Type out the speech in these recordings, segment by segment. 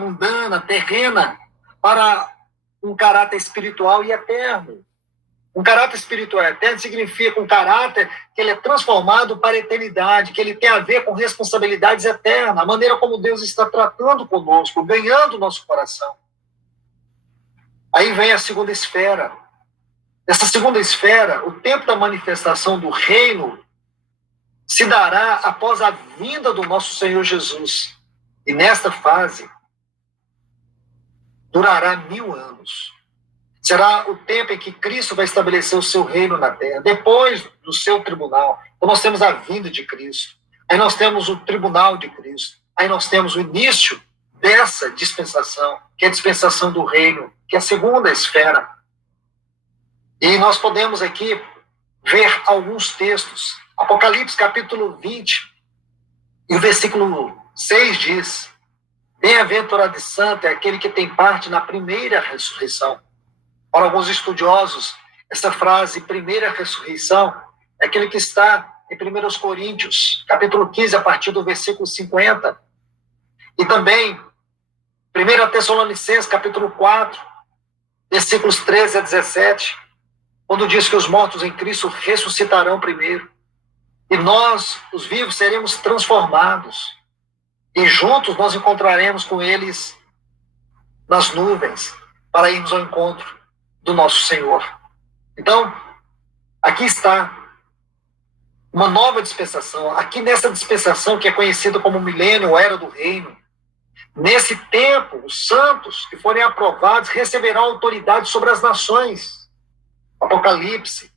mundana, terrena, para um caráter espiritual e eterno. Um caráter espiritual eterno significa um caráter que ele é transformado para a eternidade, que ele tem a ver com responsabilidades eternas, a maneira como Deus está tratando conosco, ganhando o nosso coração. Aí vem a segunda esfera. Nessa segunda esfera, o tempo da manifestação do reino se dará após a vinda do nosso Senhor Jesus. E nesta fase, durará 1000 anos. Será o tempo em que Cristo vai estabelecer o seu reino na terra, depois do seu tribunal. Então nós temos a vinda de Cristo, aí nós temos o tribunal de Cristo, aí nós temos o início dessa dispensação, que é a dispensação do reino, que é a segunda esfera. E nós podemos aqui ver alguns textos. Apocalipse capítulo 20, e o versículo 6 diz: bem-aventurado e santo é aquele que tem parte na primeira ressurreição. Para alguns estudiosos, essa frase, primeira ressurreição, é aquele que está em 1 Coríntios, capítulo 15, a partir do versículo 50. E também, 1 Tessalonicenses, capítulo 4, versículos 13 a 17, quando diz que os mortos em Cristo ressuscitarão primeiro. E nós, os vivos, seremos transformados. E juntos nós encontraremos com eles nas nuvens, para irmos ao encontro do nosso Senhor. Então, aqui está uma nova dispensação. Aqui nessa dispensação, que é conhecida como milênio, ou era do reino, nesse tempo, os santos que forem aprovados receberão autoridade sobre as nações. Apocalipse,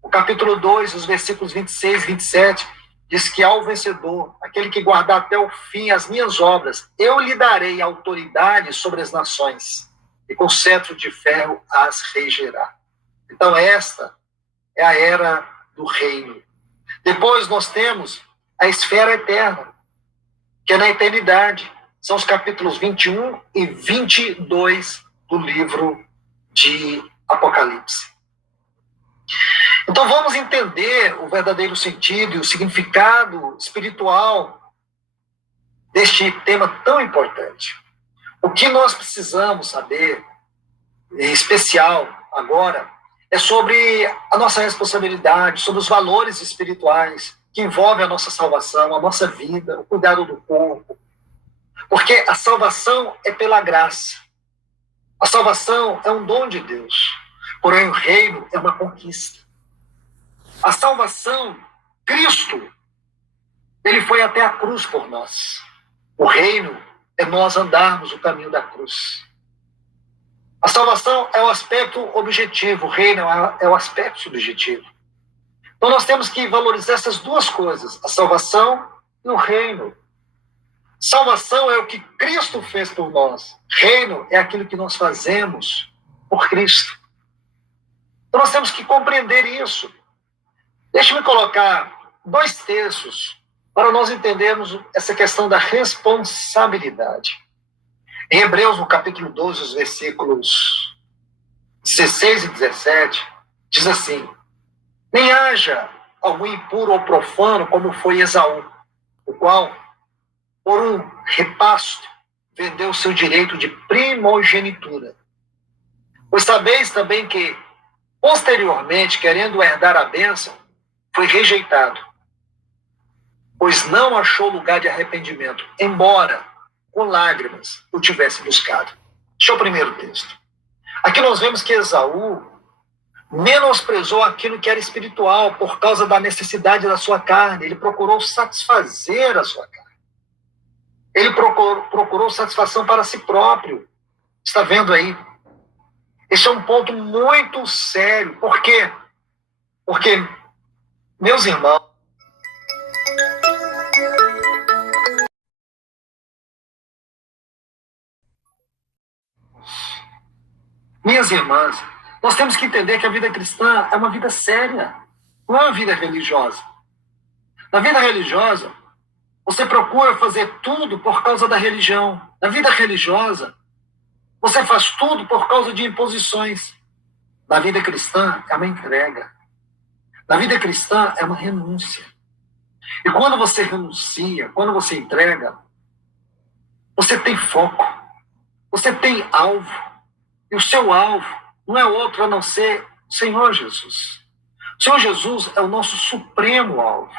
o capítulo 2, os versículos 26 e 27, diz que ao vencedor, aquele que guardar até o fim as minhas obras, eu lhe darei autoridade sobre as nações, e com cetro de ferro as regerá. Então esta é a era do reino. Depois nós temos a esfera eterna, que é na eternidade. São os capítulos 21 e 22 do livro de Apocalipse. Então vamos entender o verdadeiro sentido e o significado espiritual deste tema tão importante. O que nós precisamos saber, em especial agora, é sobre a nossa responsabilidade, sobre os valores espirituais que envolvem a nossa salvação, a nossa vida, o cuidado do corpo. Porque a salvação é pela graça. A salvação é um dom de Deus. Porém, o reino é uma conquista. A salvação, Cristo, ele foi até a cruz por nós. O reino é nós andarmos o caminho da cruz. A salvação é o aspecto objetivo, o reino é o aspecto subjetivo. Então nós temos que valorizar essas duas coisas, a salvação e o reino. Salvação é o que Cristo fez por nós. Reino é aquilo que nós fazemos por Cristo. Então nós temos que compreender isso. Deixe-me colocar 2 textos para nós entendermos essa questão da responsabilidade. Em Hebreus, no capítulo 12, os versículos 16 e 17, diz assim: nem haja algum impuro ou profano como foi Esaú, o qual, por um repasto, vendeu seu direito de primogenitura. Pois sabeis também que, posteriormente, querendo herdar a bênção, foi rejeitado, pois não achou lugar de arrependimento, embora com lágrimas o tivesse buscado. Este é o primeiro texto. Aqui nós vemos que Esaú menosprezou aquilo que era espiritual por causa da necessidade da sua carne. Ele procurou satisfazer a sua carne. Ele procurou satisfação para si próprio. Está vendo aí? Esse é um ponto muito sério. Por quê? Porque, meus irmãos, minhas irmãs, nós temos que entender que a vida cristã é uma vida séria, não é uma vida religiosa. Na vida religiosa, você procura fazer tudo por causa da religião. Na vida religiosa, você faz tudo por causa de imposições. Na vida cristã, é uma entrega. Na vida cristã, é uma renúncia. E quando você renuncia, quando você entrega, você tem foco. Você tem alvo, e o seu alvo não é outro a não ser o Senhor Jesus. O Senhor Jesus é o nosso supremo alvo.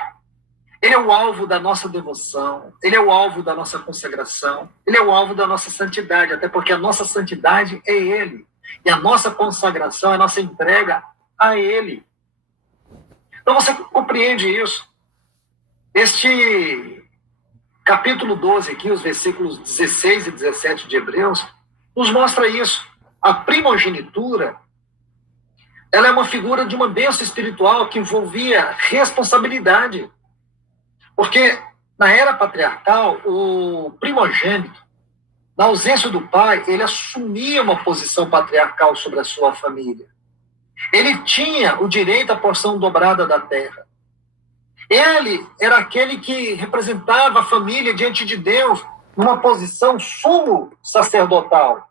Ele é o alvo da nossa devoção, ele é o alvo da nossa consagração, ele é o alvo da nossa santidade, até porque a nossa santidade é ele, e a nossa consagração é a nossa entrega a ele. Então você compreende isso. Este capítulo 12 aqui, os versículos 16 e 17 de Hebreus, nos mostra isso. A primogenitura, ela é uma figura de uma bênção espiritual que envolvia responsabilidade. Porque na era patriarcal, o primogênito, na ausência do pai, ele assumia uma posição patriarcal sobre a sua família. Ele tinha o direito à porção dobrada da terra. Ele era aquele que representava a família diante de Deus numa posição sumo sacerdotal.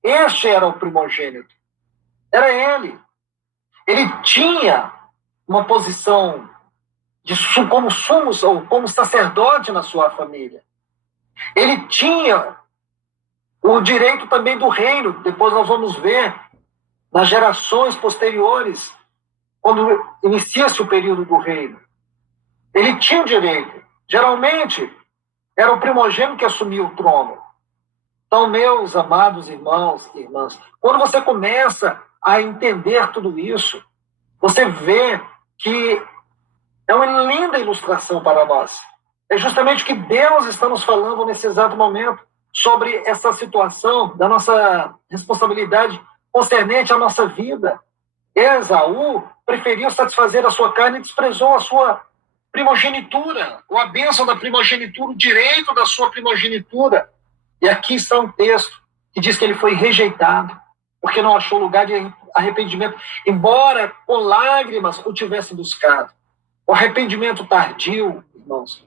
Este era o primogênito. Era ele. Ele tinha uma posição como sumo ou como sacerdote na sua família. Ele tinha o direito também do reino. Depois nós vamos ver nas gerações posteriores, quando inicia-se o período do reino. Ele tinha o direito. Geralmente, era o primogênito que assumia o trono. Então, meus amados irmãos e irmãs, quando você começa a entender tudo isso, você vê que é uma linda ilustração para nós. É justamente o que Deus está nos falando nesse exato momento sobre essa situação da nossa responsabilidade concernente à nossa vida. Esaú preferiu satisfazer a sua carne e desprezou a sua primogenitura, ou a bênção da primogenitura, o direito da sua primogenitura. E aqui está um texto que diz que ele foi rejeitado, porque não achou lugar de arrependimento, embora com lágrimas o tivesse buscado. O arrependimento tardio, irmãos,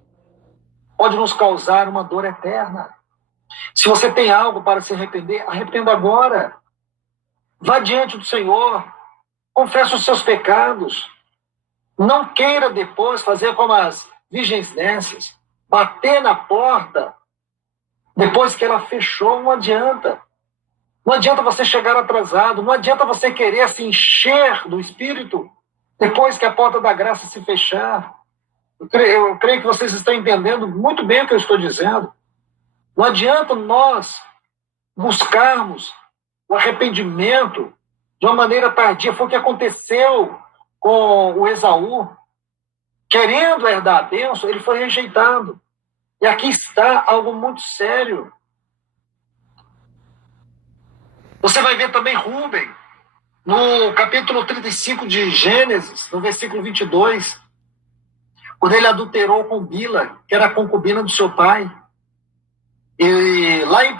pode nos causar uma dor eterna. Se você tem algo para se arrepender, arrependa agora. Vá diante do Senhor, confesse os seus pecados. Não queira depois fazer como as virgens nécias, bater na porta depois que ela fechou. Não adianta. Não adianta você chegar atrasado, não adianta você querer se encher do Espírito depois que a porta da graça se fechar. Eu creio que vocês estão entendendo muito bem o que eu estou dizendo. Não adianta nós buscarmos o arrependimento de uma maneira tardia. Foi o que aconteceu com o Esaú. Querendo herdar a bênção, ele foi rejeitado. E aqui está algo muito sério. Você vai ver também Rúben, no capítulo 35 de Gênesis, no versículo 22, quando ele adulterou com Bila, que era a concubina do seu pai. E lá em 1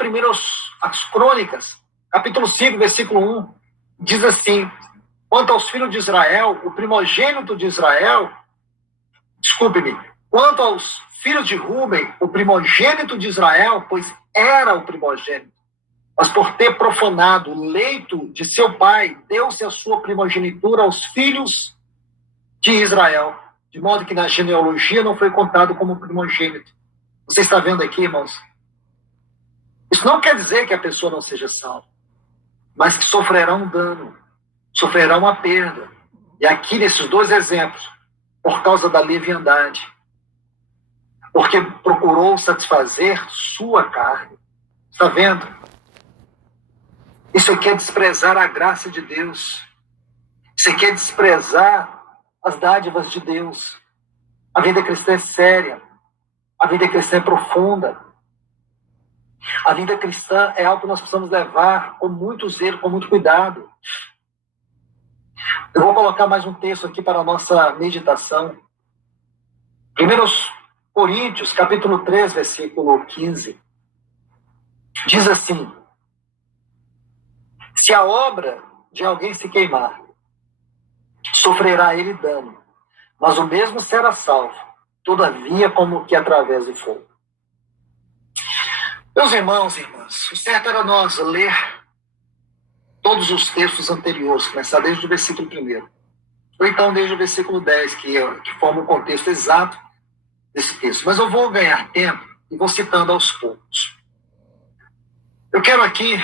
as Crônicas, capítulo 5, versículo 1, diz assim: quanto aos filhos de Israel, o primogênito de Israel, quanto aos filhos de Rúben, o primogênito de Israel, pois era o primogênito, mas por ter profanado o leito de seu pai, deu-se a sua primogenitura aos filhos de Israel, de modo que na genealogia não foi contado como primogênito. Você está vendo aqui, irmãos? Isso não quer dizer que a pessoa não seja salva, mas que sofrerá um dano, sofrerá uma perda. E aqui, nesses dois exemplos, por causa da leviandade, porque procurou satisfazer sua carne. Está vendo? Isso aqui é desprezar a graça de Deus. Isso aqui é desprezar as dádivas de Deus. A vida cristã é séria. A vida cristã é profunda. A vida cristã é algo que nós precisamos levar com muito zelo, com muito cuidado. Eu vou colocar mais um texto aqui para a nossa meditação. 1 Coríntios, capítulo 3, versículo 15. Diz assim: se a obra de alguém se queimar, sofrerá ele dano, mas o mesmo será salvo, todavia como que através do fogo. Meus irmãos e irmãs, o certo era nós ler todos os textos anteriores, começar desde o versículo 1, ou então desde o versículo 10, que forma o contexto exato desse texto. Mas eu vou ganhar tempo e vou citando aos poucos. Eu quero aqui